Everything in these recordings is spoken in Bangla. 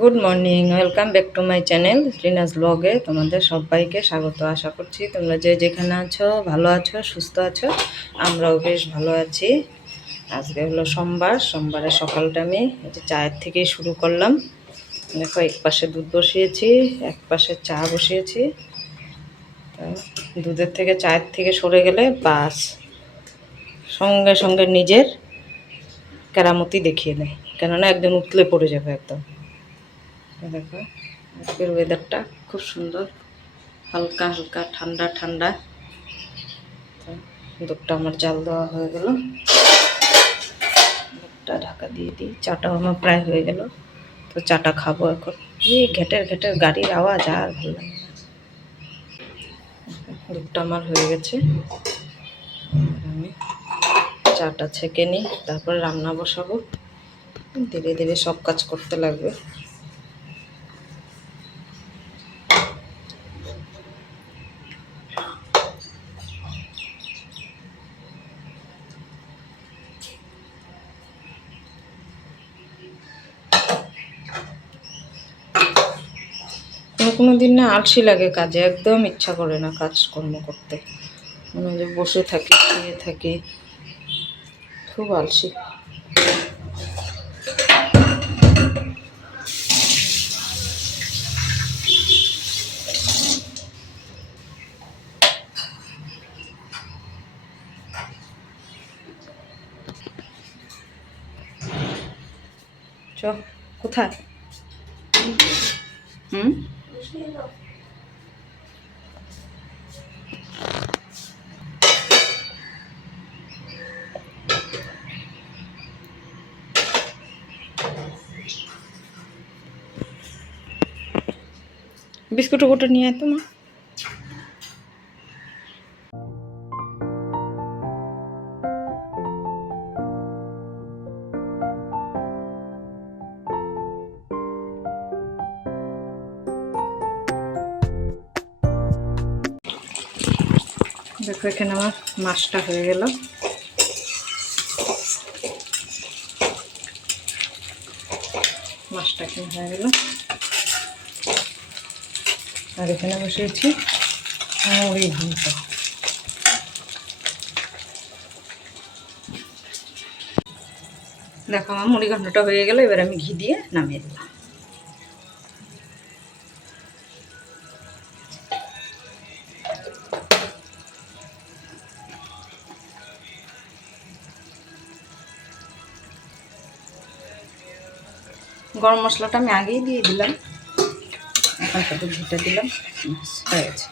Good morning, welcome back to my channel Rina's ব্লগে। তোমাদের সবাইকে স্বাগত। আশা করছি তোমরা যে যেখানে আছো ভালো আছো, সুস্থ আছো। আমরাও বেশ ভালো আছি। আজকে হলো সোমবার। সোমবারের সকালটা আমি এই যে চায়ের থেকেই শুরু করলাম। দেখো, এক পাশে দুধ বসিয়েছি, এক পাশে চা বসিয়েছি। তো দুধের থেকে চায়ের থেকে সরে গেলে বাস সঙ্গে সঙ্গে নিজের কেরামতি দেখিয়ে দেয়, কেননা একদিন উতলে পড়ে যাবে একদম। দেখো, আজকের ওয়েদারটা খুব সুন্দর, হালকা হালকা ঠান্ডা ঠান্ডা। তো দুধটা আমার জাল দেওয়া হয়ে গেল, দুধটা ঢাকা দিয়ে দিই। চাটাও আমার প্রায় হয়ে গেল। তো চাটা খাবো এখন। এই ঘেটের ঘেটের গাড়ির আওয়াজ আর ভালো লাগে না। দুধটা আমার হয়ে গেছে, আমি চাটা ছেঁকে নিই, তারপর রান্না বসাবো। ধীরে ধীরে সব কাজ করতে লাগবে। কোনো কোনো দিন না আলসি লাগে, কাজে একদম ইচ্ছা করে না কাজকর্ম করতে, মনে হয় যে বসে থাকি, শুয়ে থাকি, খুব আলসি। চ, কোথায়? হুম, বিস্কুট কোটা নিয়ে আয় তো মা। দেখো, এখানে আমার মাছটা হয়ে গেল। মাছটা এখানে হয়ে গেল, আর এখানে বসিয়েছি মুড়ি ঘন্ট। দেখো, আমার মুড়ি ঘন্টটা হয়ে গেল। এবার আমি ঘি দিয়ে নামিয়ে দিলাম। গরম মশলাটা আমি আগেই দিয়ে দিলাম, এখন শুধু ঘিটা দিলাম, হয়ে গেছে।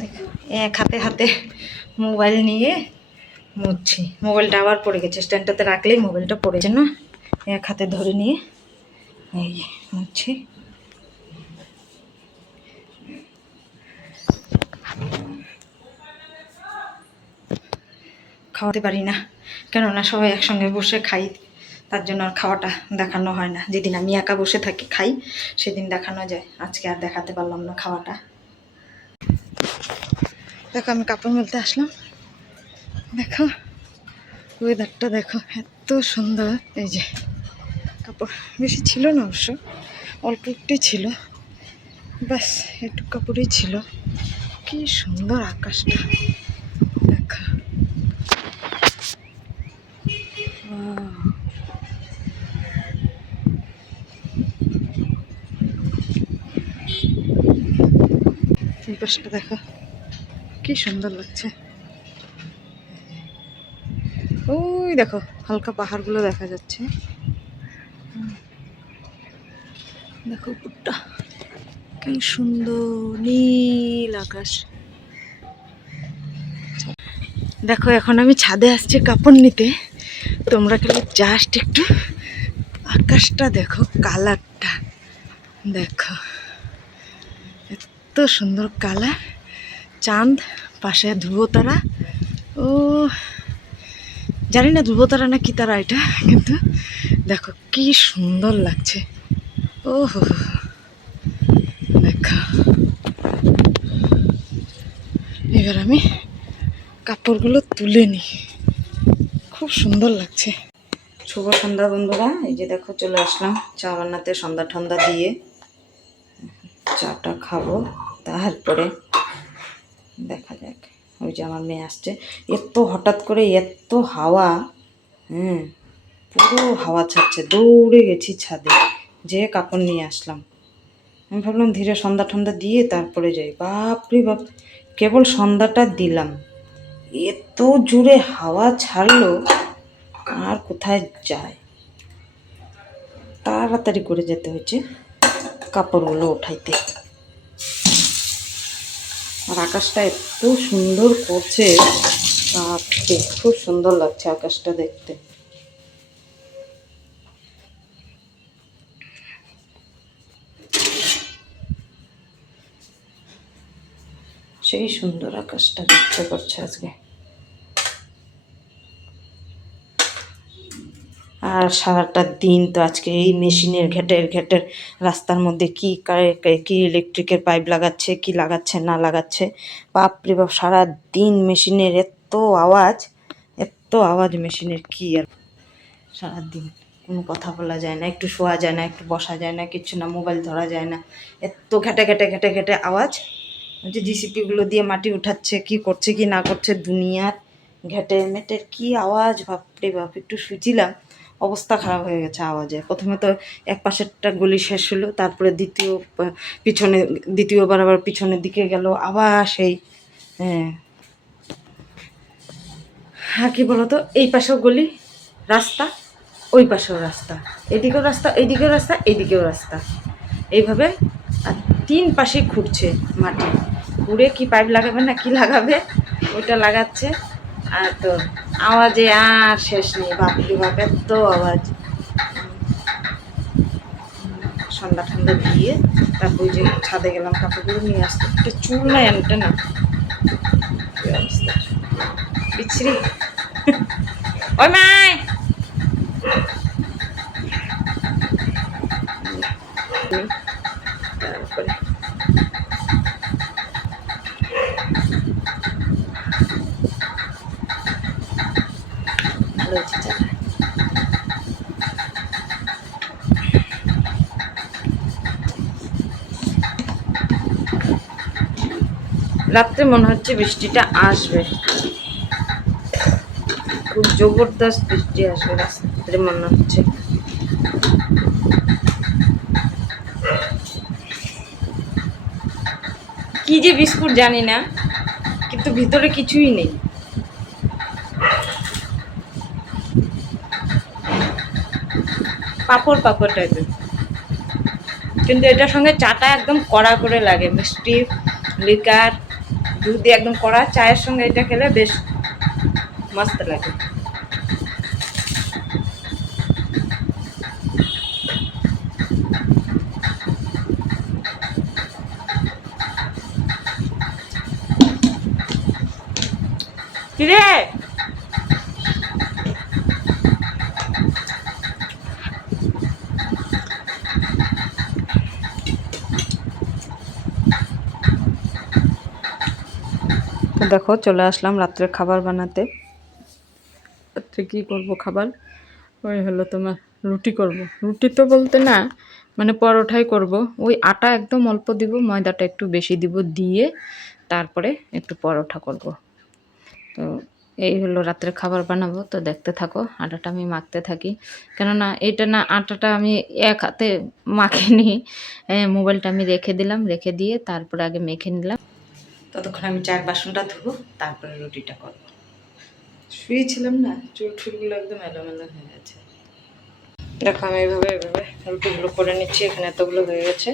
দেখো, এক হাতে হাতে মোবাইল নিয়ে মুছছি। মোবাইলটা আবার পড়ে গেছে, স্ট্যান্ডটাতে রাখলেই মোবাইলটা পড়েছে না, এক হাতে ধরে নিয়ে এই মুছছি। খাওয়াতে পারি না, কেননা সবাই একসঙ্গে বসে খাই, তার জন্য আর খাওয়াটা দেখানো হয় না। যেদিন আমি একা বসে থাকি খাই সেদিন দেখানো যায়, আজকে আর দেখাতে পারলাম না খাওয়াটা। দেখো, আমি কাপড় মেলতে আসলাম। দেখো ওয়েদারটা, দেখো এত এত সুন্দর। এই যে কাপড় বেশি ছিল না অবশ্য, অল্প একটাই ছিল, ব্যাস একটু কাপড়ই ছিল। কি সুন্দর আকাশটা দেখা। এই পাশটা দেখো কি সুন্দর লাগছে। ওই দেখো হালকা পাহাড়গুলো দেখা যাচ্ছে, দেখো উপরটা কি সুন্দর নীল আকাশ। দেখো এখন আমি ছাদে আসছি কাপড় নিতে, তোমরা খালি জাস্ট একটু আকাশটা দেখো, কালারটা দেখো, এত সুন্দর কালার, চাঁদ, পাশে ধ্রুবতারা। ও জানি না ধ্রুবতারা না কি তারা এটা, কিন্তু দেখো কি সুন্দর লাগছে। ও হো দেখো, এবার আমি কাপড়গুলো তুলে নিই, খুব সুন্দর লাগছে। শুভ সন্ধ্যা বন্ধুরা, এই যে দেখো চলে আসলাম চা বানাতে, সন্ধ্যা ঠন্ধ্যা দিয়ে চাটা খাবো, তারপরে দেখা যাক। ওই যে আমার মেয়ে আসছে, এত হঠাৎ করে এত হাওয়া, পুরো হাওয়া ছাড়ছে, দৌড়ে গেছি ছাদে, যে কাপড় নিয়ে আসলাম। আমি ভাবলাম ধীরে সন্ধ্যা ঠন্ধ্যা দিয়ে তারপরে যাই, বাপরে বাপ, কেবল সন্ধ্যাটা দিলাম এত জোরে হাওয়া ছাড়লো, আর কোথায় যায়, তাড়াতাড়ি করে যেতে হচ্ছে কাপড়গুলো উঠাইতে। আর আকাশটা এত সুন্দর করছে, বাপরে খুব সুন্দর লাগছে আকাশটা দেখতে। সেই সুন্দর আকাশটা দেখতে পাচ্ছে আজকে। আর সারাটা দিন তো আজকে এই মেশিনের ঘেটের রাস্তার মধ্যে কি কি ইলেকট্রিকের পাইপ লাগাচ্ছে, কি লাগাচ্ছে না লাগাচ্ছে, বাপরে বাপ, সারা দিন মেশিনের এত আওয়াজ মেশিনের, কি আর সারাদিন কোনো কথা বলা যায় না, একটু শোয়া যায় না, একটু বসা যায় না, কিচ্ছু না, মোবাইল ধরা যায় না, এত ঘেটে আওয়াজ। যে জিসিপিগুলো দিয়ে মাটি উঠাচ্ছে, কি করছে কি না করছে, দুনিয়ার ঘেটের কি আওয়াজ, বাপরে বাপ। একটু শুয়েছিলাম, অবস্থা খারাপ হয়ে গেছে আওয়াজে। প্রথমে তো এক পাশেরটা গলি শেষ হলো, তারপরে দ্বিতীয়বার আবার পিছনের দিকে গেল, আবার সেই হ্যাঁ কি বলতো, এই পাশেও গলি রাস্তা, ওই পাশেও রাস্তা, এদিকেও রাস্তা, এইদিকেও রাস্তা, এইদিকেও রাস্তা, এইভাবে। আর তিন পাশে খুঁড়ছে মাটি, খুঁড়ে কি পাইপ লাগাবে না কি লাগাবে, ওইটা লাগাচ্ছে। আর তো আওয়াজে আর শেষ নেই, বাপরে বাপ এত আওয়াজ। সন্ধ্যা ঠান্ডা দিয়ে তারপর ওই যে ছাদে গেলাম কাপড়গুলো নিয়ে আসতে, একটা চুল নাই আনতে না, কি অবস্থা বিচ্ছিরি। ওই মাই তারপরে ভালো হচ্ছে চাটা। রাত্রে মনে হচ্ছে বৃষ্টিটা আসবে, খুব জবরদস্ত বৃষ্টি আসবে রাত্রে মনে হচ্ছে। কি যে বিস্কুট জানি না, কিন্তু ভিতরে কিছুই নেই। পাপড় টাইপের, কিন্তু এটার সঙ্গে চাটা একদম কড়া করে লাগে, মিষ্টি লিকার দুধ দিয়ে একদম কড়া চায়ের সঙ্গে এটা খেলে বেশ মস্ত লাগে। কিরে তো দেখো চলে আসলাম রাত্রে খাবার বানাতে। রাত্রে কী করবো খাবার, ওই হলো তোমার রুটি করব। রুটি তো বলতে না, মানে পরোটাই করব। ওই আটা একদম অল্প দিব, ময়দাটা একটু বেশি দিব, দিয়ে তারপরে একটু পরোটা করব। তো এই হলো রাত্রে খাবার বানাবো, তো দেখতে থাকো। আটাটা আমি মাখতে থাকি, কেননা এটা না আটাটা আমি এক হাতে মাখিনি। মোবাইলটা আমি রেখে দিলাম, রেখে দিয়ে তারপরে আগে মেখে নিলাম। ততক্ষণ আমি চায়ের বাসনটা ধুবো, তারপরে রুটিটা করবো। শুয়েছিলাম না, চুল টুলগুলো একদম এলোমেলো হয়ে গেছে। দেখো আমি এইভাবে এইভাবে রুটিগুলো করে নিচ্ছি, এখানে এতগুলো হয়ে গেছে।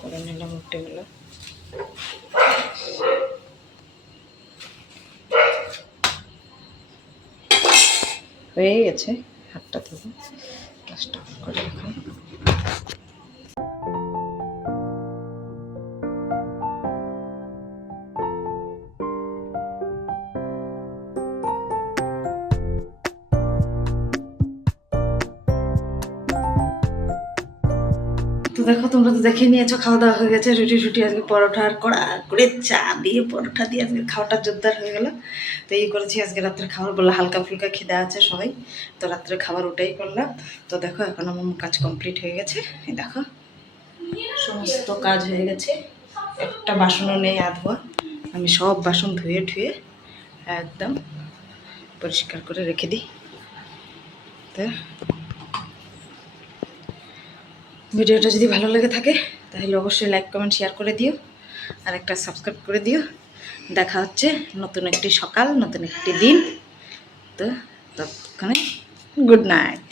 করে নিলাম রুটিগুলো। হয়ে গেছে, হাতটা ধুবো, গ্যাসটা অফ করে এখন। তো দেখো, তোমরা তো দেখে নিয়েছো, খাওয়া দাওয়া হয়ে গেছে। রুটি রুটি আজকে পরোটা আর কড়া করে চা দিয়ে পরোটা দিয়ে আজকে খাওয়াটা জোরদার হয়ে গেল। তো এই করেছি আজকে রাত্রে খাবার, বললো হালকা ফুলকা খিদে আছে সবাই, তো রাত্রে খাবার ওটাই করলাম। তো দেখো এখন আমার কাজ কমপ্লিট হয়ে গেছে। এই দেখো সমস্ত কাজ হয়ে গেছে, একটা বাসনও নেই আধোয়া। আমি সব বাসন ধুয়ে ঠুয়ে একদম পরিষ্কার করে রেখে দিই। তো ভিডিওটা যদি ভালো লেগে থাকে তাহলে অবশ্যই লাইক কমেন্ট শেয়ার করে দিও, আর একটা সাবস্ক্রাইব করে দিও। দেখা হচ্ছে নতুন একটি সকাল, নতুন একটি দিন। তো ততক্ষণে গুড নাইট।